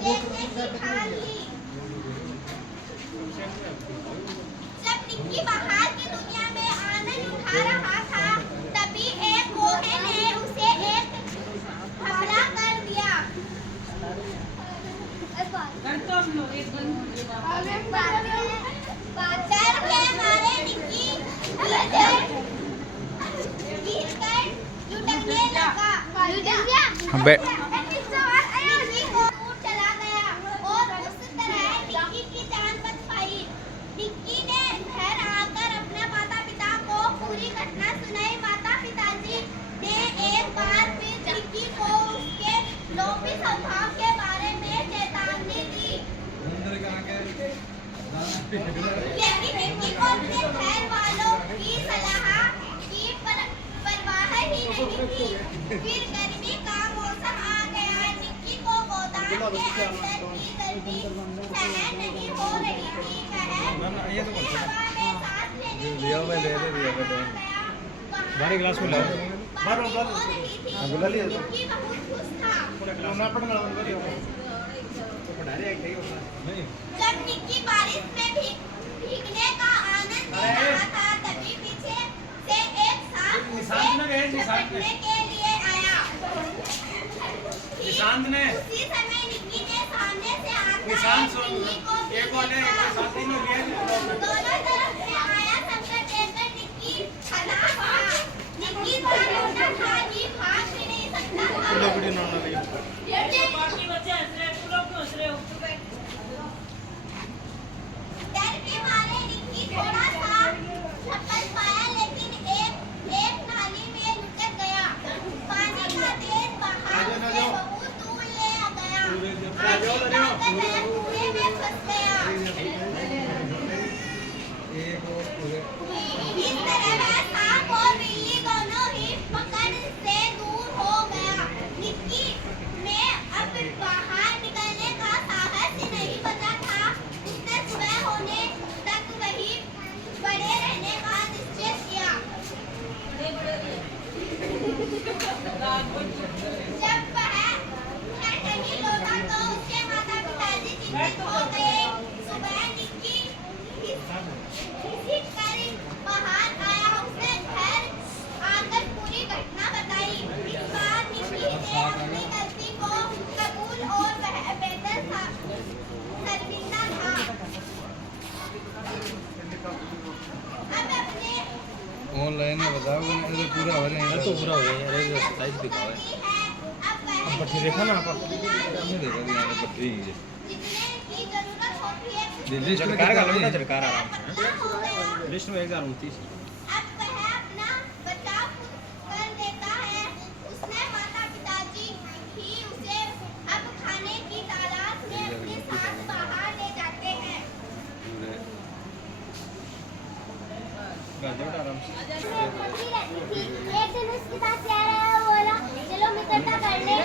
जब निक्की बाहर की दुनिया में आनंद उठा रहा था, तभी एक कोहे ने उसे एक हमला कर दिया। डर के मारे निक्की गिरकर लुढ़कने लगा। निक्की को दूर चला गया और उस तरह निक्की की जान बच पाई। निक्की ने घर आकर अपने माता पिता को पूरी घटना सुनाई। माता पिताजी ने एक बार फिर निक्की को उसके लोभी स्वभाव के बारे में चेतावनी दी, लेकिन निक्की को अपने घर वालों की सलाह की परवाह ही नहीं थी। फिर गर्मी का मौसम आ गया। निक्की को गोदाम के अंदर की गर्मी सहन नहीं हो रही थी। वह हवा में सांस लेने के लिए बारी ग्लास में लाओ। निक्की बहुत खुश था। जब निक्की बारिश में भीगने का आनंद ले रहा था, तभी पीछे से एक सांप उसे झपटने के लिए आया। उसी समय निक्की ने सामने से आता बिल्ली को दोनों तरफ से आया संकट देखकर निक्की हताश था। निक्की का रोना था कि भाग भी नहीं सकता था। डर के मारे निक्की थोड़ा सा झपट पाया, लेकिन एक नाली में लुढ़क गया। पानी का तेज बहाव उसे बहुत दूर ले गया। आगे जाकर वह कुएं में फंस गया। इस तरह वह सांप और बिल्ली दोनों ही पकड़ से दूर हो गया। निक्की में अब बाहर निकलने का साहस ही नहीं बचा था। उसने सुबह होने तक वहीं पड़े रहने का निश्चय किया। जब वह घर नहीं लौटा तो उसके माता पिताजी चिंतित हो गए। सुबह निक्की घिसिट कर बाहर आया। उसने घर आकर पूरी घटना बताई। इस बार निक्की ने अपनी गलती को कबूल और बेहतर शर्मिंदा था। अब अपने ऑनलाइन में बताओ तो पूरा हो नहीं तो पूरा हो गया यार, एक साइज दिखाओ। अब पट्टी देखा ना आप? हमने देखा कि यहाँ पटरी है जितने की जरूरत होती है लिस्ट में झटकार का कितना लो ना, है? झटकार आराम से। हो गया। लिस्ट में 1029। अब वह अपना बचाव खुद कर देता है। उसने माता पिताजी ही उसे अब खाने की तलाश में अपने साथ बाहर ले जाते हैं। आराम से। एक दिन उसके पास जा रहा है, बोला चलो मित्रता कर ले।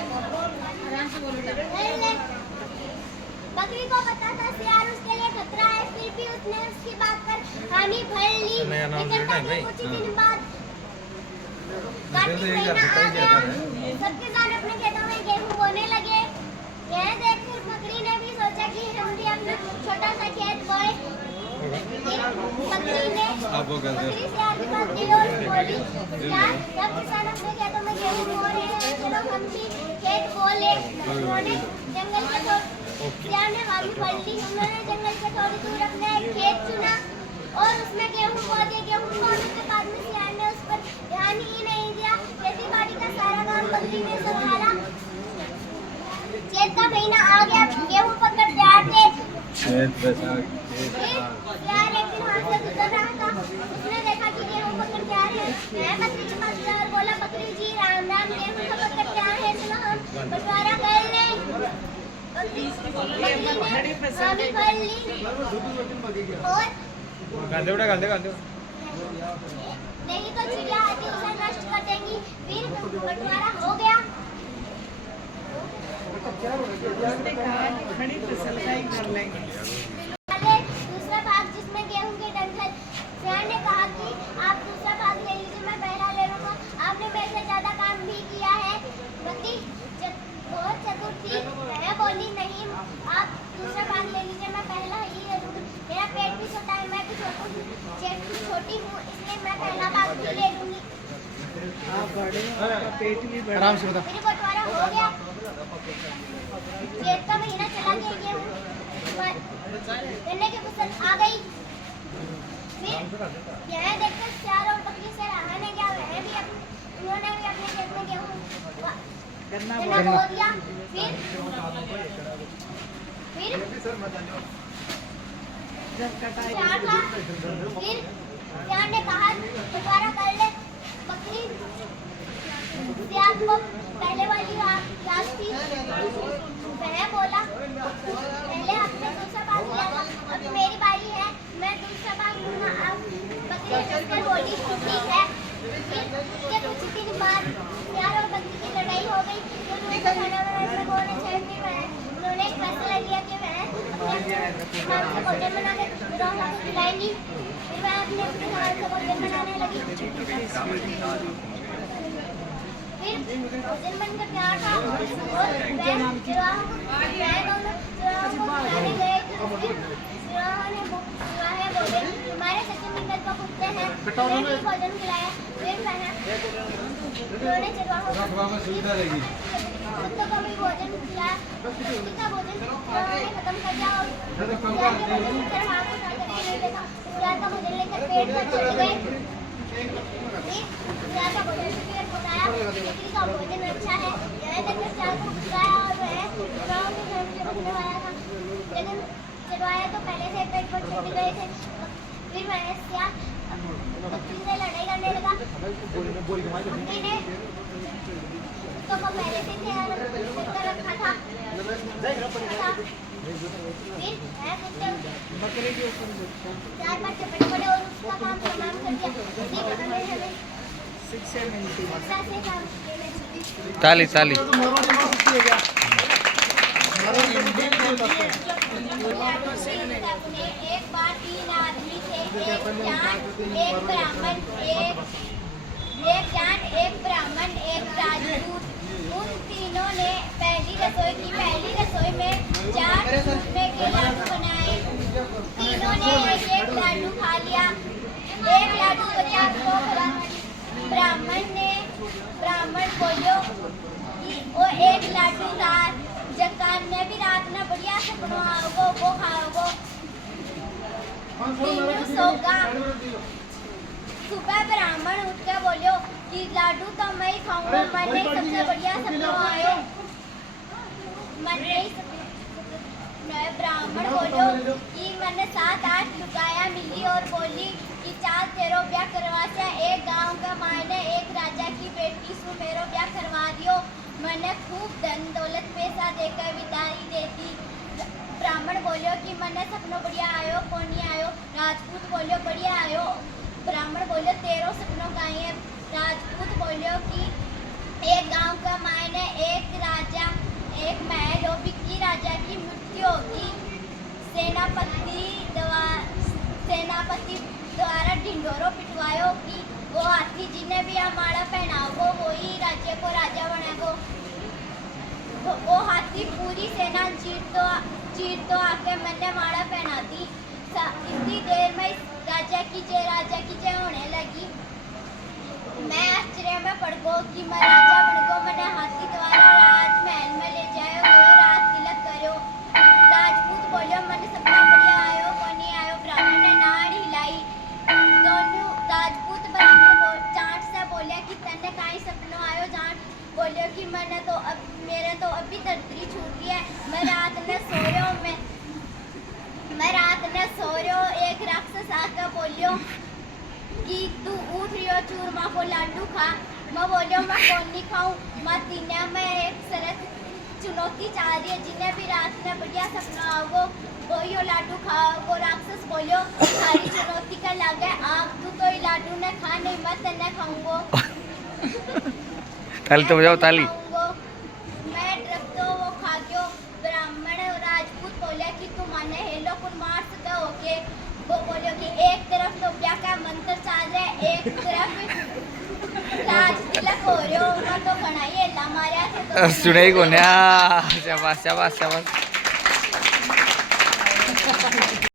बकरी को पता था सियार उसके लिए खतरा है, फिर भी उसने उसकी बात पर हामी भर ली। नया नाम लेकिन देना है भाई। कुछ दिन बाद मुझे तो यही लगता है कि आता है। सबके साथ अपने खेतों में गेहूं बोने लगे। यह देखकर बकरी ने भी सोचा कि हम भी अपना छोटा सा खेत बोए। बकरी ने आप वो कर दो। बकरी सियार के पास गई और बोली, सियार जब किसान अपने खेतों में गेहूं बो रहे हैं, चलो हम भी खेत बो ले। उन्होंने जंगल के सियार ने हामी भर ली। उन्होंने जंगल से थोड़ी दूर अपना एक खेत चुना और उसमें गेहूं बो दिया। गेहूं बोने के बाद में सियार ने उस पर ध्यान ही नहीं दिया। खेती बाड़ी का सारा काम बकरी ने संभाला। चैत का महीना आ गया, गेहूं पकड़ तैयार थे। यार एक दिन वहाँ से गुजर रहा था। उसने देखा कि गेहूं पकड़ तैयार है। मैं बकरी के पास गया और बोला, बकरी जी राम राम, गेहूं का पकड़ तैयार है, चलो हम बंटवारा कर लें। बकरी ने हामी भर ली और गाल दे। नहीं तो चिड़िया आती उसे नष्ट कर देंगी। फिर बंटवारा हो गया। खड़ी फसल का ही कर लेंगे। दूसरा भाग जिसमें गेहूं के डंठल। सियार ने कहा कि आप दूसरा भाग ले लीजिए, मैं पहला ले लूंगा। आपने मेरे से ज्यादा काम भी किया है। बकरी बहुत चतुर थी। वह बोली, नहीं पेट भी बड़ा। आराम से बता। फिर बंटवारा हो गया, जेठ का महीना चला गया, गेहूं गन्ने की फसल आ गई। फिर यह देखकर चार और बकरी से रहा ने क्या वह भी उन्होंने भी अपने खेत में गेहूं गन्ना बो दिया। फिर जब कटाई चार था, फिर चार ने कहा दोबारा कर ले बकरी। सियार को पहले वाली याद थी, वह बोला पहले हमने दूसरा भाग लिया था, अब मेरी बारी है, मैं दूसरा भाग लूंगा। अब बकरी हंसकर बोली ठीक है। फिर कुछ दिन बाद सियार और बकरी की लड़ाई हो गई। दोनों को खाना बनाने में बहुत अच्छा नहीं बना। उन्होंने एक फैसला लिया कि वह अपने भोजन बना के दोनों को खिलाएंगी। फिर वह अपने हाथ से भोजन बनाने लगी। फिर भोजन बनकर तैयार था और वह दोनों को खिलाने गए। फिर चुराहे बोले हमारे सच्चे मित्र को कुत्ते हैं, उन्हें भी भोजन खिलाया। फिर उन्होंने चरवाहों को सुविधा रहेगी। कुत्तों को भी भोजन खिलाया। बकरी का भोजन चरवाहे खत्म कर दिया और सियार के भोजन को चरवाहा को खाकर नहीं देखा। सियार का भोजन लेकर पेट पर चले गए। सियार का भोजन से पेट बताया बकरी का भोजन अच्छा है। यह देखकर सियार को बुलाया और वह चरवाहों के घर से रुकने वाला था, लेकिन चरवाहे तो पहले से पेट पर चले गए थे। फिर वह सियार बकरी से लड़ाई करने लगा। बकरी ने कुत्तों को पहले से तैयार कर रखा था। फिर वह कुत्ते बकरे के ऊपर सियार पर चपट पड़े और उसका काम तमाम कर दिया। उसी कारण हमें शिक्षा मिलती है। शिक्षा से काम लेना चाहिए। ताली ताली। एक बार 3 आदमी थे, एक जाट, एक ब्राह्मण, एक ब्राह्मण, एक राजपूत। उन तीनों ने पहली रसोई की। पहली रसोई में 4 सूखे के लाडू बनाए। तीनों ने एक लाडू खा लिया। एक लाडू बचा तो ब्राह्मण बोलो कि वो एक लाडू था। जकान में भी रात में बढ़िया से बनवाओ वो खाओ। तीनों सोगा। सुबह ब्राह्मण उठ के बोलो कि लाडू तो मैं ही खाऊंगा, मैंने सबसे बढ़िया से बनवायो। ब्राह्मण बोलो कि मैंने 7-8 लुगाया मिली और बोली कि चाल तेरो ब्याह करवा से एक गांव का मायने एक राजा की बेटी सु मेरो ब्याह करवा दियो। मैंने खूब धन दौलत पैसा देकर विदाई देती। ब्राह्मण बोलो कि मैंने सपनों बढ़िया आयो कौन नहीं आयो। राजपूत बोलो बढ़िया आयो। ब्राह्मण बोलो तेरो सपनों का है। राजपूत बोलो कि एक गांव का मायने एक राजा एक महल हो, बिक्की राजा की मृत्यु होगी। सेनापति द्वारा ढिंडोरो पिटवायो कि वो हाथी जिन्हें भी हमारा पहनाओ वही राज्य को राजा बनाएगो। वो हाथी पूरी सेना चीर तो आके मैंने माड़ा पहनाती। इतनी देर में राजा की जय होने लगी। मैं आश्चर्य में पड़ गो कि मैं राजा बन गो। मैंने हाथी द्वारा राजमहल में ले जायो राज तिलक करो। राजपूत बोलो मैंने सपना बढ़िया आयो कोनी आयो। ब्राह्मण ने नाड़ हिलाई। दोनों राजपूत ब्राह्मण जाट से बोले कि तन्ने काई सपना आयो। जाट बोलियो कि मेरे तो अभी दर्दरी छूटी है। मैं रात में सोयो एक राक्षस आकर बोलियो कि तू उठ रियो चूरमा को लाडू खा। मैं बोलियो मैं कौन नहीं खाऊं। मैं तीनों में एक शरत चुनौती चाह रही है। जिन्हें भी रात में बढ़िया सपना आओ वो यो लाडू खाओ। वो राक्षस बोलियो सारी चुनौती का लागे आग तू तो ये लाडू ने खा नहीं मैं तेने खाऊंगो। ताली तो बजाओ ताली। मैं डर तो वो खा गयो। ब्राह्मण और राजपूत बोले कि तू माने हेलो कुन मार सके होके। वो बोलियो कि एक तरफ तो क्या का मंत्र चल रहा है एक तरफ राज तिलक हो रहे हो। मैं तो बनाइए ला मारा थे तो सुनाई को शाबाश शाबाश शाबाश।